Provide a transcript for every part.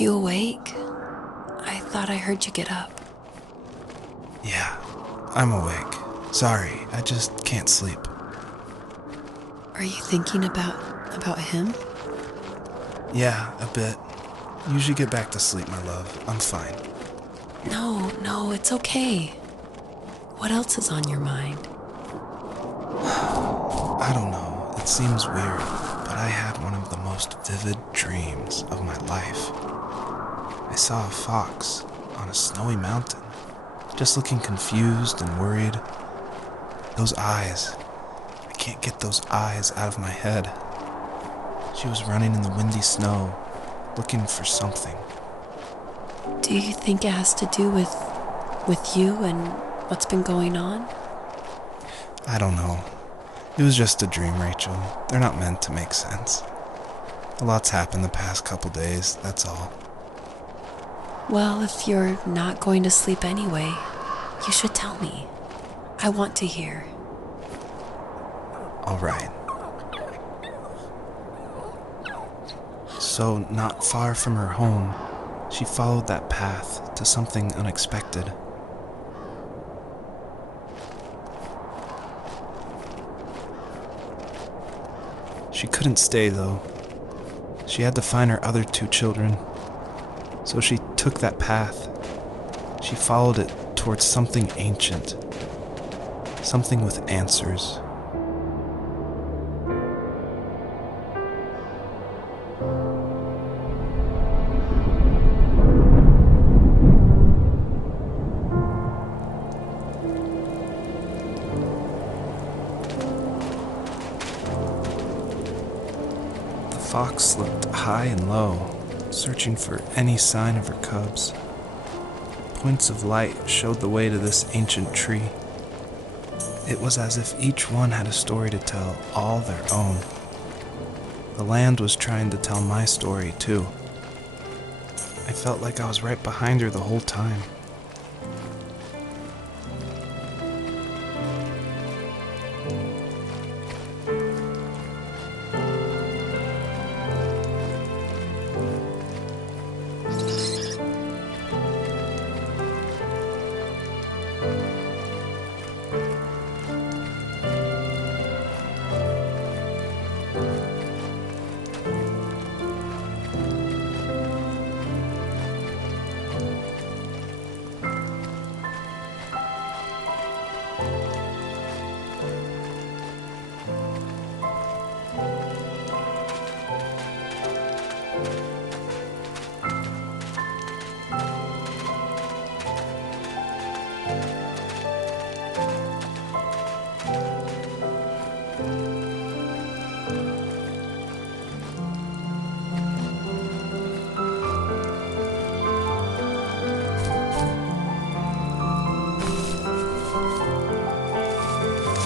you awake? I thought I heard you get up. Yeah, I'm awake. Sorry, I just can't sleep. Are you thinking about him? Yeah, a bit. Usually get back to sleep, my love. I'm fine. No, it's okay. What else is on your mind? I don't know. It seems weird, but I had one of the most vivid dreams of my life. I saw a fox on a snowy mountain, just looking confused and worried. Those eyes. I can't get those eyes out of my head. She was running in the windy snow, looking for something. Do you think it has to do with you and what's been going on? I don't know. It was just a dream, Rachel. They're not meant to make sense. A lot's happened the past couple days, that's all. Well, if you're not going to sleep anyway, you should tell me. I want to hear. All right. So, not far from her home, she followed that path to something unexpected. She couldn't stay, though. She had to find her other 2 children. So she took that path. She followed it towards something ancient. Something with answers. The fox looked high and low, searching for any sign of her cubs. Points of light showed the way to this ancient tree. It was as if each one had a story to tell, all their own. The land was trying to tell my story, too. I felt like I was right behind her the whole time.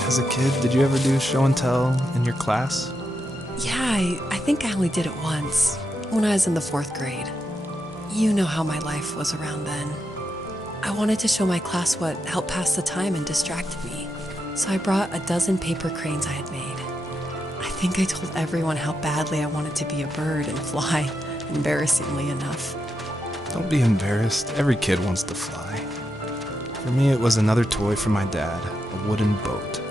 As a kid, did you ever do show and tell in your class? Yeah, I think I only did it once, when I was in the 4th grade. You know how my life was around then. I wanted to show my class what helped pass the time and distracted me, so I brought a dozen paper cranes I had made. I think I told everyone how badly I wanted to be a bird and fly, embarrassingly enough. Don't be embarrassed. Every kid wants to fly. For me, it was another toy from my dad, a wooden boat.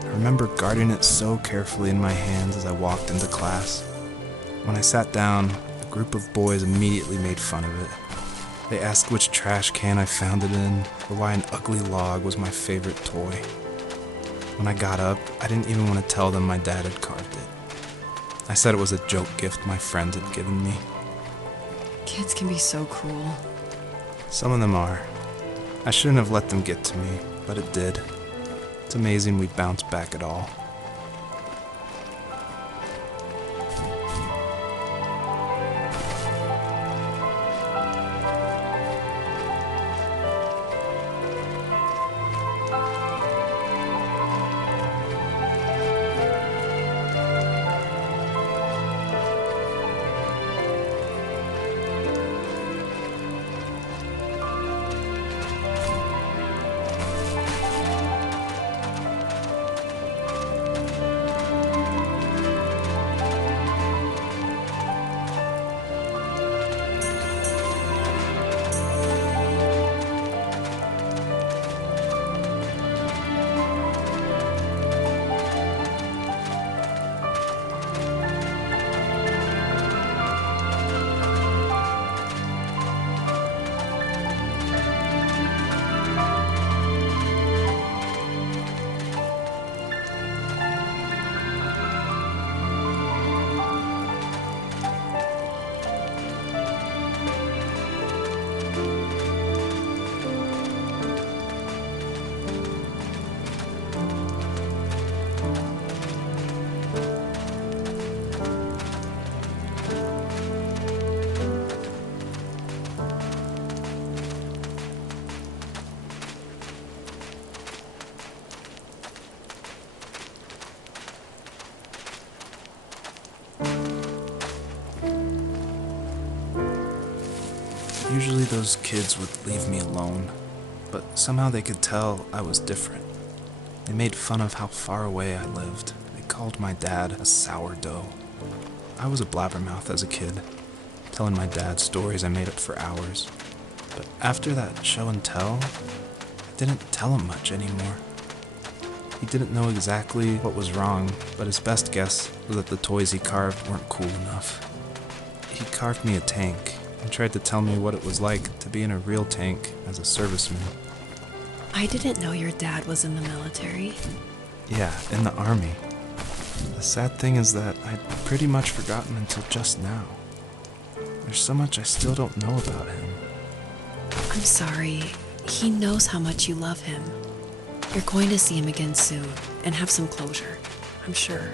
I remember guarding it so carefully in my hands as I walked into class. When I sat down, a group of boys immediately made fun of it. They asked which trash can I found it in, or why an ugly log was my favorite toy. When I got up, I didn't even want to tell them my dad had carved it. I said it was a joke gift my friend had given me. Kids can be so cruel. Some of them are. I shouldn't have let them get to me, but it did. It's amazing we bounced back at all. Usually those kids would leave me alone, but somehow they could tell I was different. They made fun of how far away I lived. They called my dad a sourdough. I was a blabbermouth as a kid, telling my dad stories I made up for hours. But after that show and tell, I didn't tell him much anymore. He didn't know exactly what was wrong, but his best guess was that the toys he carved weren't cool enough. He carved me a tank and tried to tell me what it was like to be in a real tank as a serviceman. I didn't know your dad was in the military. Yeah, in the army. The sad thing is that I'd pretty much forgotten until just now. There's so much I still don't know about him. I'm sorry. He knows how much you love him. You're going to see him again soon and have some closure, I'm sure.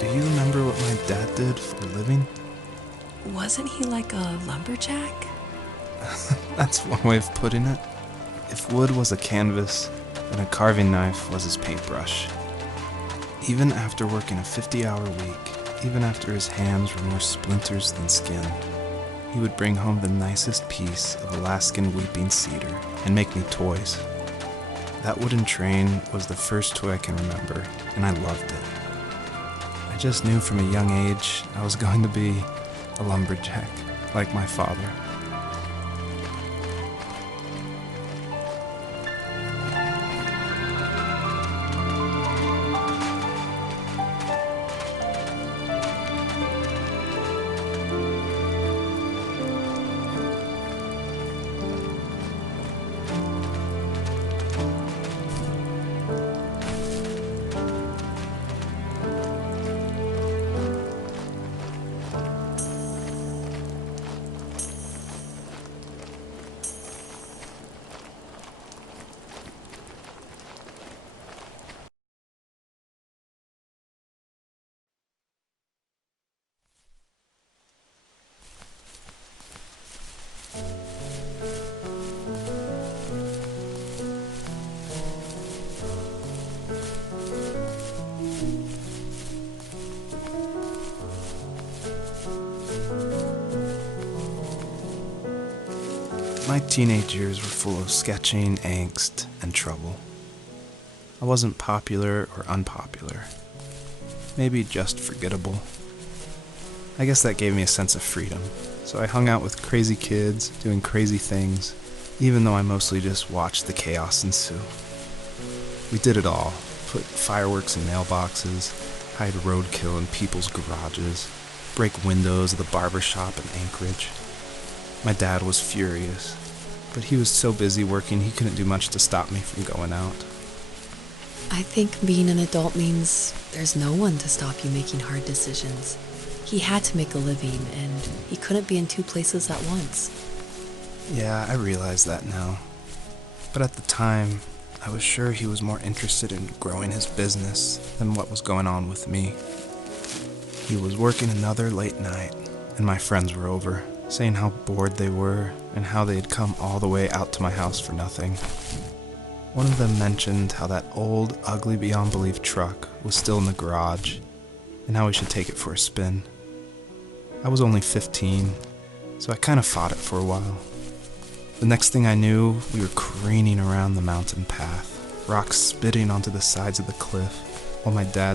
Do you remember what my dad did for a living? Wasn't he like a lumberjack? That's one way of putting it. If wood was a canvas, then a carving knife was his paintbrush. Even after working a 50-hour week, even after his hands were more splinters than skin, he would bring home the nicest piece of Alaskan weeping cedar and make me toys. That wooden train was the first toy I can remember, and I loved it. I just knew from a young age I was going to be a lumberjack, like my father. My teenage years were full of sketching, angst, and trouble. I wasn't popular or unpopular. Maybe just forgettable. I guess that gave me a sense of freedom, so I hung out with crazy kids, doing crazy things, even though I mostly just watched the chaos ensue. We did it all, put fireworks in mailboxes, hide roadkill in people's garages, break windows of the barber shop in Anchorage. My dad was furious, but he was so busy working he couldn't do much to stop me from going out. I think being an adult means there's no one to stop you making hard decisions. He had to make a living, and he couldn't be in two places at once. Yeah, I realize that now. But at the time, I was sure he was more interested in growing his business than what was going on with me. He was working another late night, and my friends were over, saying how bored they were and how they had come all the way out to my house for nothing. One of them mentioned how that old, ugly beyond belief truck was still in the garage, and how we should take it for a spin. I was only 15, so I kind of fought it for a while. The next thing I knew, we were careening around the mountain path, rocks spitting onto the sides of the cliff, while my dad